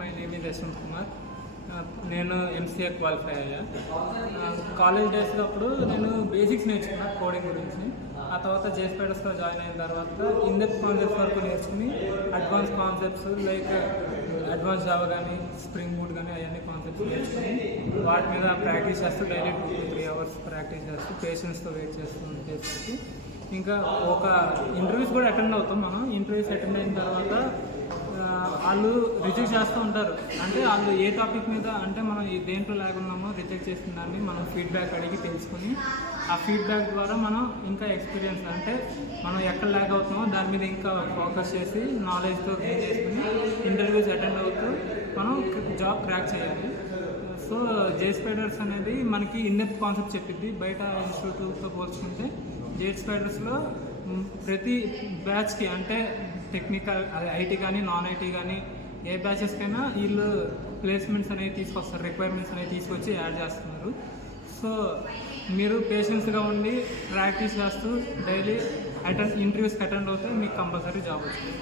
My name is Yashwant Kumar. నేను MCA qualify అయ్యా. College డేస్లో అప్పుడు నేను బేసిక్స్ నేర్చుకున్నా కోడింగ్ గురించి. ఆ తర్వాత జేస్పైడర్స్లో జాయిన్ అయిన తర్వాత ఇన్డెప్త్ కాన్సెప్ట్స్ వరకు నేర్చుకుని advance concepts like advance Java కానీ స్ప్రింగ్ బూట్ కానీ అవన్నీ కాన్సెప్ట్స్ నేర్చుకుని వాటి మీద ప్రాక్టీస్ చేస్తూ డైలీ 2 to 3 hours ప్రాక్టీస్ చేస్తూ పేషెన్స్తో వెయిట్ చేస్తూ ఉండేసరికి ఇంకా ఒక ఇంటర్వ్యూస్ కూడా అటెండ్ అవుతాం. మనం ఇంటర్వ్యూస్ అటెండ్ అయిన తర్వాత వాళ్ళు రిజెక్ట్ చేస్తూ ఉంటారు. అంటే వాళ్ళు ఏ టాపిక్ మీద అంటే మనం దేంట్లో లేకున్నామో రిజెక్ట్ చేసిన దాన్ని మనం ఫీడ్బ్యాక్ అడిగి తెలుసుకుని ఆ ఫీడ్బ్యాక్ ద్వారా మనం ఇంకా ఎక్స్పీరియన్స్ అంటే మనం ఎక్కడ ల్యాక్ అవుతున్నామో దాని మీద ఇంకా ఫోకస్ చేసి నాలెడ్జ్తో గెయిన్ చేసుకుని ఇంటర్వ్యూస్ అటెండ్ అవుతూ మనం జాబ్ క్రాక్ చేయాలి. సో జేస్పైడర్స్ అనేది మనకి ఇన్డెప్త్ కాన్సెప్ట్ చెప్పింది. బయట ఇన్స్టిట్యూట్తో పోల్చుకుంటే జేస్పైడర్స్లో ప్రతి బ్యాచ్కి అంటే టెక్నికల్ ఐటీ కానీ నాన్ ఐటీ కానీ ఏ బ్యాచెస్కైనా వీళ్ళు ప్లేస్మెంట్స్ అనేవి తీసుకొస్తారు, రిక్వైర్మెంట్స్ అనేవి తీసుకొచ్చి యాడ్ చేస్తున్నారు. సో మీరు పేషెన్స్గా ఉండి ప్రాక్టీస్ చేస్తూ డైలీ ఇంటర్వ్యూస్కి అటెండ్ అవుతే మీకు కంపల్సరీ జాబ్ వస్తుంది.